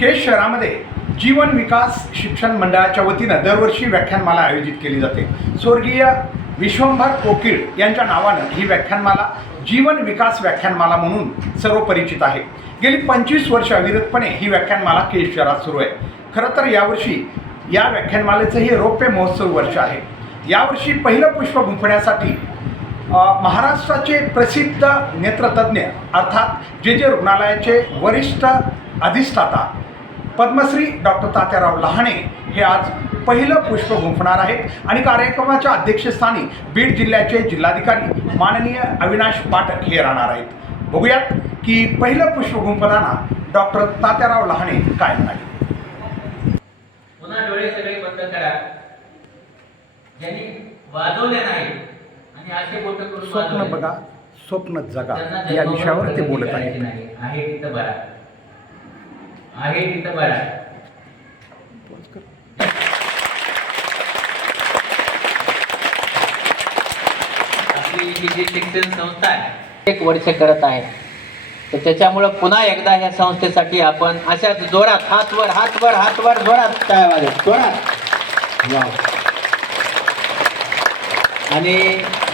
केज शहरामध्ये जीवन विकास शिक्षण मंडळाच्या वतीनं दरवर्षी व्याख्यानमाला आयोजित केली जाते. स्वर्गीय विश्वंभर कोकिळ यांच्या नावानं ही व्याख्यानमाला जीवन विकास व्याख्यानमाला म्हणून सर्व परिचित आहे. गेली पंचवीस वर्ष अविरतपणे ही व्याख्यानमाला केज शहरात सुरू आहे. खरं तर यावर्षी या व्याख्यानमालेचं हे रौप्य महोत्सव वर्ष आहे. यावर्षी पहिलं पुष्प गुंफण्यासाठी महाराष्ट्राचे प्रसिद्ध नेत्रतज्ञ अर्थात जे जे रुग्णालयाचे वरिष्ठ अधिष्ठाता पद्मश्री डॉक्टर तात्याराव लहाणे हे आज पहिलं पुष्प गुंफणार आहेत. आणि कार्यक्रमाच्या अध्यक्षस्थानी बीड जिल्ह्याचे जिल्हाधिकारी माननीय अविनाश पाठक हे राहणार आहेत. बघूयात की पहिलं पुष्प गुंफताना डॉक्टर तात्याराव लहाणे काय म्हणाले. पुन्हा डोळे सगळे बंद करा. ज्यांनी वाजवले नाही आणि असे बोट करून स्वप्न बघा स्वप्न जगा. या विषयावर ते बोलत आहेत. आहे तिथं बरा. आहे तिथं बरा आपली ही जी शिक्षण संस्था आहे एक वर्ष करत आहे. तर त्याच्यामुळं पुन्हा एकदा ह्या संस्थेसाठी आपण अशाच जोरात हात वर हात वर हात वर जोरात काय वाजत जोरात. वाव. आणि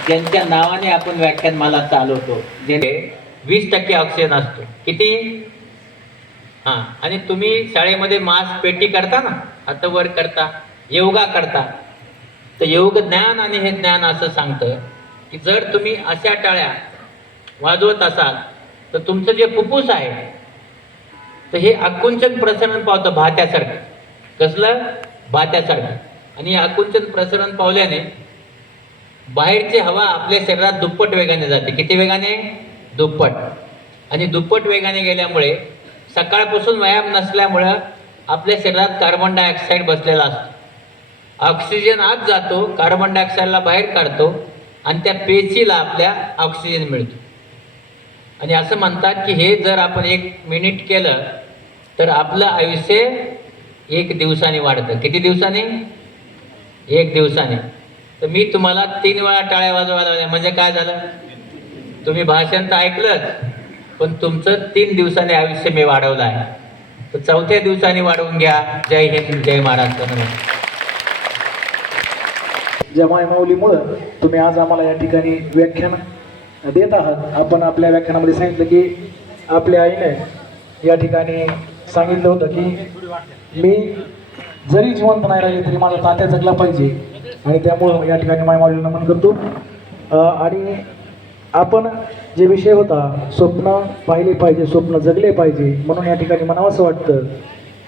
ज्यांच्या नावाने आपण व्याख्यानमाला चालवतो जे वीस टक्के ऑक्सिजन असतो किती? हां आणि तुम्ही शाळेमध्ये मास पेटी करता ना हातवर करता योगा करता. तर योग ज्ञान आणि हे ज्ञान असं सांगतं की जर तुम्ही अशा टाळ्या वाजवत असाल तर तुमचं जे फुफ्फुस आहे तर हे आकुंचन प्रसरण पावतं भात्यासारखं. कसलं? भात्यासारखं. आणि आकुंचन प्रसरण पावल्याने बाहेरची हवा आपल्या शरीरात दुप्पट वेगाने जाते. किती वेगाने? दुप्पट. आणि दुप्पट वेगाने गेल्यामुळे सकाळपासून व्यायाम नसल्यामुळं आपल्या शरीरात कार्बन डायऑक्साईड बसलेला असतो. ऑक्सिजन आत जातो कार्बन डायऑक्साईडला बाहेर काढतो आणि त्या पेशीला आपल्या ऑक्सिजन मिळतो. आणि असं म्हणतात की हे जर आपण एक मिनिट केलं तर आपलं आयुष्य एक दिवसाने वाढतं. किती दिवसाने? एक दिवसाने. तर मी तुम्हाला तीन वेळा टाळ्या वाजवायला म्हणजे काय झालं? तुम्ही भाषण तर ऐकलंच. पण तुमचं तीन दिवसाने आयुष्य मी वाढवलं आहे. तर चौथ्या दिवसाने वाढवून घ्या. जय हिंद जय महाराष्ट्र नमस्कार. ज्या मायमाऊलीमुळं तुम्ही आज आम्हाला या ठिकाणी व्याख्यान देत आहात. आपण आपल्या व्याख्यानामध्ये सांगितलं की आपल्या आईने या ठिकाणी सांगितलं होतं की मी जरी जिवंत नाही राहिले तरी माझा तात्या जगला पाहिजे. आणि त्यामुळं या ठिकाणी मायमाऊलीला नमन करतो. आणि आपण जे विषय होता स्वप्न पाहिले पाहिजे स्वप्न जगले पाहिजे म्हणून या ठिकाणी म्हणावं असं वाटतं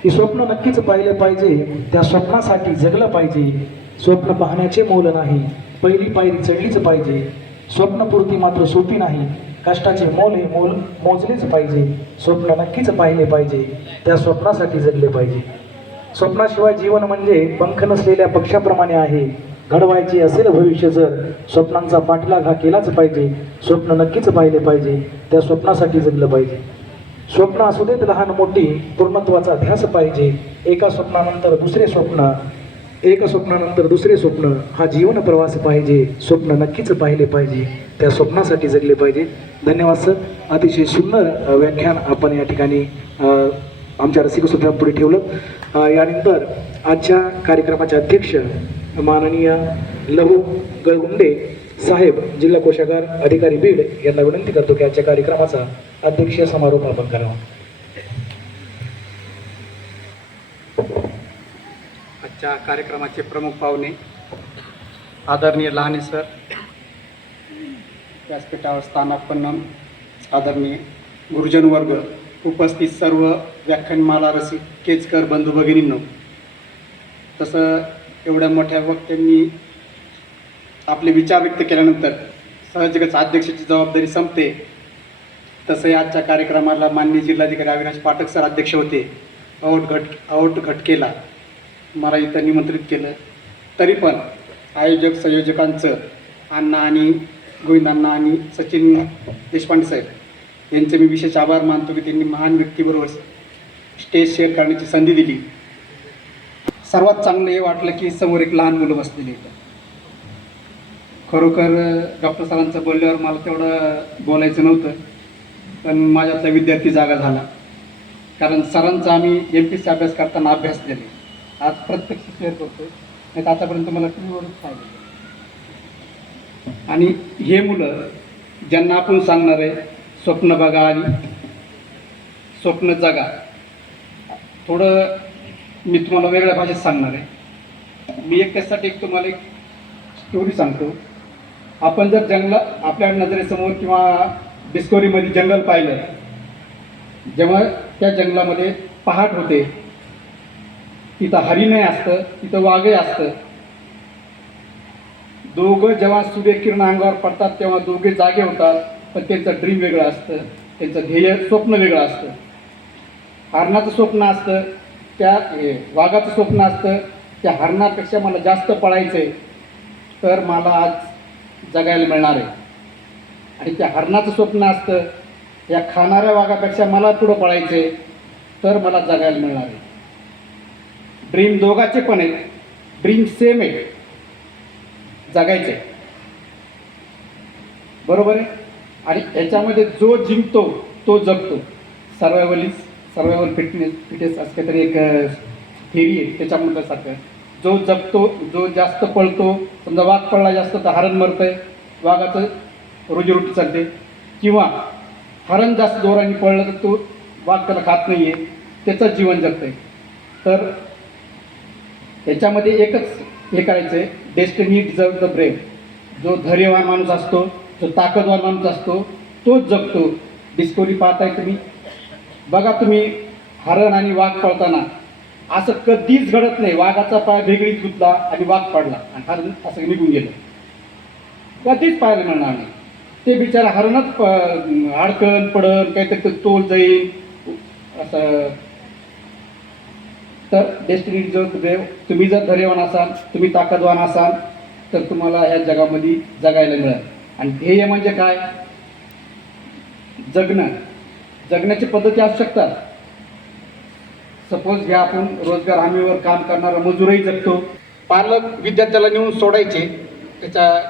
की स्वप्न नक्कीच पाहिलं पाहिजे त्या स्वप्नासाठी जगलं पाहिजे. स्वप्न पाहण्याचे मोल नाही पहिली पायरी चढलीच पाहिजे. स्वप्नपूर्ती मात्र सोपी नाही कष्टाचे मोल हे मोल मोजलेच पाहिजे. स्वप्न नक्कीच पाहिले पाहिजे त्या स्वप्नासाठी जगले पाहिजे. स्वप्नाशिवाय जीवन म्हणजे पंख नसलेल्या पक्षाप्रमाणे आहे. घडवायचे असेल भविष्य जर स्वप्नांचा पाठलाग हा केलाच पाहिजे स्वप्न नक्कीच पाहिले पाहिजे त्या स्वप्नासाठी जगलं पाहिजे. स्वप्न असू देत लहान मोठी पूर्णत्वाचा ध्यास पाहिजे. एका स्वप्नानंतर दुसरे स्वप्न एक स्वप्नानंतर दुसरे स्वप्न हा जीवन प्रवास पाहिजे. स्वप्न नक्कीच पाहिले पाहिजे. त्या स्वप्नासाठी जगले पाहिजे. धन्यवाद सर. अतिशय सुंदर व्याख्यान आपण या ठिकाणी आमच्या रसिकसूत्रांपुढे पुढे ठेवलं. यानंतर आजच्या कार्यक्रमाचे अध्यक्ष माननीय लहू गळगुंडे साहेब जिल्हा कोषागार अधिकारी बीड यांना विनंती करतो की आजच्या कार्यक्रमाचा अध्यक्षीय समारोप आपण करावा. आजच्या कार्यक्रमाचे प्रमुख पाहुणे आदरणीय लहाने सर व्यासपीठावर स्थानापन्न आदरणीय गुरुजन वर्ग उपस्थित सर्व व्याख्यानमाला रसिक केचकर बंधू भगिनींनो तसं एवढ्या मोठ्या वक्त्यांनी आपले विचार व्यक्त केल्यानंतर सहजगच अध्यक्षाची जबाबदारी संपते. तसंही आजच्या कार्यक्रमाला माननीय जिल्हाधिकारी अविनाश पाठक सर अध्यक्ष होते. औट घट औट घटकेला मला इथं निमंत्रित केलं. तरी पण आयोजक संयोजकांचं अण्णा आणि गोविंदांना आणि सचिन देशपांडे साहेब यांचे मी विशेष आभार मानतो की त्यांनी महान व्यक्तीबरोबर स्टेज शेअर करण्याची संधी दिली. सर्वात चांगलं हे वाटलं की समोर एक लहान मुलं बसलेली इथं. खरोखर डॉक्टर सरांचं बोलल्यावर मला तेवढं बोलायचं नव्हतं पण माझ्यातला विद्यार्थी जागा झाला. कारण सरांचा आम्ही एम पी सी अभ्यास करताना अभ्यास दिले. आज प्रत्यक्ष शेअर करतो नाही तर आतापर्यंत मला टी व्हीवरच पाहिजे आणि हे मुलं ज्यांना आपण सांगणार आहे स्वप्न बघा आणि स्वप्न जगा. थोडं मी तुम्हाला वेगळ्या भाषेत सांगणार आहे. मी एक त्यासाठी एक तुम्हाला एक स्टोरी सांगतो. आपण जर जंगला आपल्या नजरेसमोर किंवा डिस्कवरीमध्ये जंगल पाहिलं जेव्हा त्या जंगलामध्ये पहाट होते तिथं हरिणय असतं तिथं वाघही असतं. दोघं जेव्हा सूर्यकिरण अंगावर पडतात तेव्हा दोघे जागे होतात पण त्यांचं ड्रीम वेगळं असतं. त्यांचं ध्येय स्वप्न वेगळं असतं. हरणाचं स्वप्न असतं त्या वाघाचं स्वप्न असतं त्या हरणापेक्षा मला जास्त पळायचं आहे तर मला आज जगायला मिळणार आहे. आणि त्या हरणाचं स्वप्न असतं या खाणाऱ्या वाघापेक्षा मला पुढं पळायचं आहे तर मला जगायला मिळणार आहे. ड्रीम दोघाचे पण आहेत ड्रीम सेम आहे. जगायचे बरोबर आहे? आणि याच्यामध्ये जो जिंकतो तो जगतो. सर्वायवल सर्वायवल फिटनेस फिटनेस असं काहीतरी एक थेरी आहे त्याच्यामधलं सारखं जो जगतो जो जास्त पळतो समजा वाघ पळला जास्त तर हरण मरतंय वाघाचं रोजीरोटी चालते. किंवा हरण जास्त जोराने पळलं तर तो वाघ त्याला खात नाही आहे त्याचं जीवन जगतंय. तर त्याच्यामध्ये एकच हे करायचं आहे डेस्टिनी डिझर्व द ब्रेव जो धैर्यवान माणूस असतो जो ताकदवान माणूस असतो तोच जगतो. डिस्कवरी पाहताय तुम्ही. बघा तुम्ही हरण आणि वाघ पळताना. असं कधीच घडत नाही. वाघाचा पाय वेगळीच गुतला आणि वाघ पडला. आणि हरण असं निघून गेलं. कधीच पाहायला मिळणार नाही. ते बिचारा हरणच प अडकण पडण काहीतरी तोल जाईल असं. तर डेस्टिनी जो देव तुम्ही जर धैर्यवान असाल तुम्ही ताकदवान असाल तर तुम्हाला ह्या जगामध्ये जगायला मिळेल. आणि ध्येय म्हणजे काय? जगणं. जगण्याची पद्धती असू शकतात. सपोज घ्या आपण रोजगार हमीवर काम करणारा मजूरही जगतो. पालक विद्यार्थ्याला नेऊन सोडायचे त्याच्या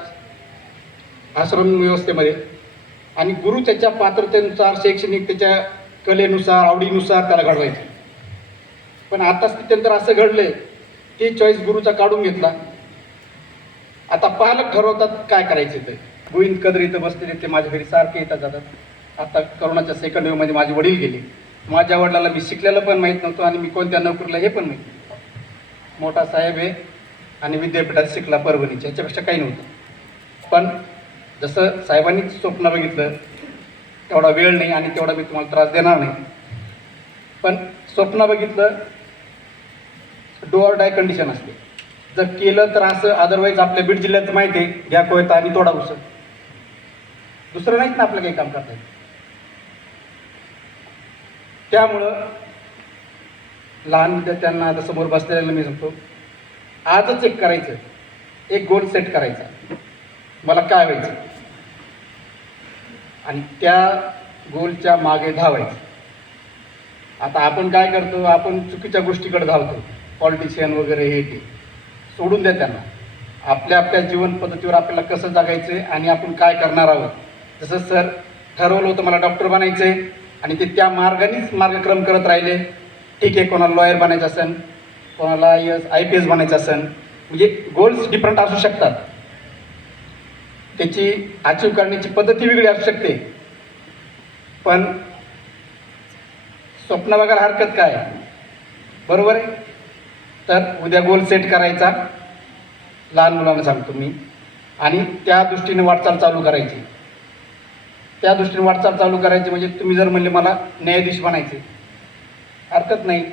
आश्रम व्यवस्थेमध्ये. आणि गुरु त्याच्या पात्रतेनुसार शैक्षणिक त्याच्या कलेनुसार आवडीनुसार त्याला घडवायचे. पण आता स्थित्यंतर असं घडलंय ते चॉईस गुरुचा काढून घेतला. आता पालक ठरवतात काय करायचे ते. गोविंद कदर इथं बसलेले ते माझ्या घरी सारखे येतात जातात आता करोनाच्या सेकंड वेवमध्ये माझे वडील गेले. माझ्या वडिलाला मी शिकलेलं पण माहीत नव्हतं आणि मी कोणत्या नोकरीला हे पण माहीत मोठा साहेब आहे आणि विद्यापीठात शिकला परभणीच्या याच्यापेक्षा काही नव्हतं. पण जसं साहेबांनीच स्वप्न बघितलं तेवढा वेळ नाही आणि तेवढा मी तुम्हाला त्रास देणार नाही. पण स्वप्न बघितलं डोअर डाय कंडिशन असते. जर केलं तर असं अदरवाईज आपल्या बीड जिल्ह्यात माहिती आहे घ्या कोयता आणि तोडा उसळ दुसरं नाहीत ना आपलं काही काम करता येईल त्यामुळं लहान विद्यार्थ्यांना आता समोर बसलेल्याला मी सांगतो आजच एक करायचं एक गोल सेट करायचा. मला काय व्हायचं? आणि त्या गोलच्या मागे धावायचं. आता आपण काय करतो आपण चुकीच्या गोष्टीकडे धावतो. पॉलिटिशियन वगैरे हे ते. सोडून द्या त्यांना. आपल्या आपल्या जीवन पद्धतीवर आपल्याला कसं जगायचं आहे आणि आपण काय करणार आहोत. जसं सर ठरवलं होतं मला डॉक्टर बनायचं आहे आणि ते त्या मार्गानेच मार्गक्रम करत राहिले. ठीक आहे कोणाला लॉयर बनायचं असेल कोणाला यस आय पी एस बनायचं असेल म्हणजे गोल्स डिफरंट असू शकतात. त्याची अचीव करण्याची पद्धती वेगळी असू शकते. पण स्वप्न बघायला हरकत काय? बरोबर आहे? तर उद्या गोल सेट करायचा लहान मुलांना सांगतो मी. आणि त्या दृष्टीने वाटचाल चालू करायची. त्या दृष्टीने वाटचाल चालू करायची म्हणजे तुम्ही जर म्हणले मला न्यायाधीश बनायचे. हरकत नाही.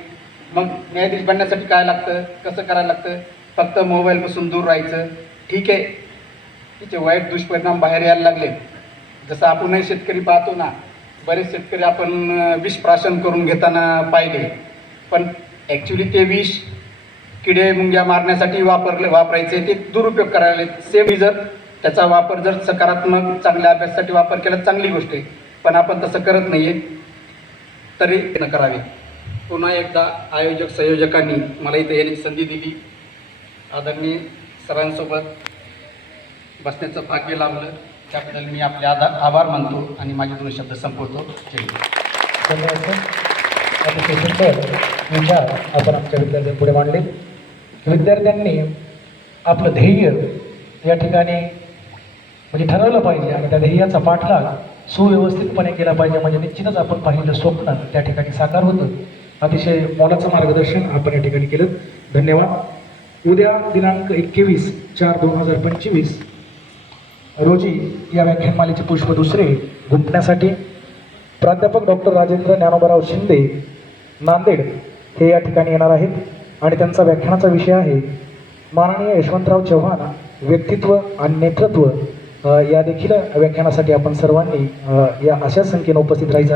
मग न्यायाधीश बनण्यासाठी काय लागतं? कसं करायला लागतं? फक्त मोबाईलपासून दूर राहायचं. ठीक आहे. तिचे वाईट दुष्परिणाम बाहेर यायला लागले. जसं आपणही शेतकरी पाहतो ना बरेच शेतकरी आपण विष प्राशन करून घेताना पाहिले. पण ॲक्च्युली ते विष किडे मुंग्या मारण्यासाठी वापरले वापरायचे. ते दुरुपयोग करायला सेम जर त्याचा वापर जर सकारात्मक चांगल्या अभ्यासासाठी वापर केला चांगली गोष्ट आहे. पण आपण तसं करत नाही आहे तरी न करावे. पुन्हा एकदा आयोजक संयोजकांनी मला इथे येण्याची संधी दिली. आदरणीय सरांसोबत बसण्याचं भाग्य लाभलं. त्याबद्दल मी आपले आधार आभार मानतो आणि माझे दोन शब्द संपवतो. धन्यवाद सर. अतिशय सुंदर विचार आपण आमच्या विद्यार्थ्यांपुढे मांडले. विद्यार्थ्यांनी आपलं ध्येय या ठिकाणी म्हणजे ठरवलं पाहिजे आणि त्या ध्येयाचा पाठलाग सुव्यवस्थितपणे केला पाहिजे. म्हणजे निश्चितच आपण पाहिलं स्वप्न त्या ठिकाणी साकार होतं. अतिशय मोलाचं मार्गदर्शन आपण या ठिकाणी केलं. धन्यवाद. उद्या दिनांक एकवीस चार दोन हजार पंचवीस रोजी या व्याख्यानमालेचे पुष्प दुसरे गुंपण्यासाठी प्राध्यापक डॉक्टर राजेंद्र ज्ञानोबराव शिंदे नांदेड हे या ठिकाणी येणार आहेत. आणि त्यांचा व्याख्यानाचा विषय आहे माननीय यशवंतराव चव्हाण व्यक्तित्व आणि नेतृत्व. या देखील व्याख्यानासाठी आपण सर्वांनी या अशा संख्येनं उपस्थित राहायचं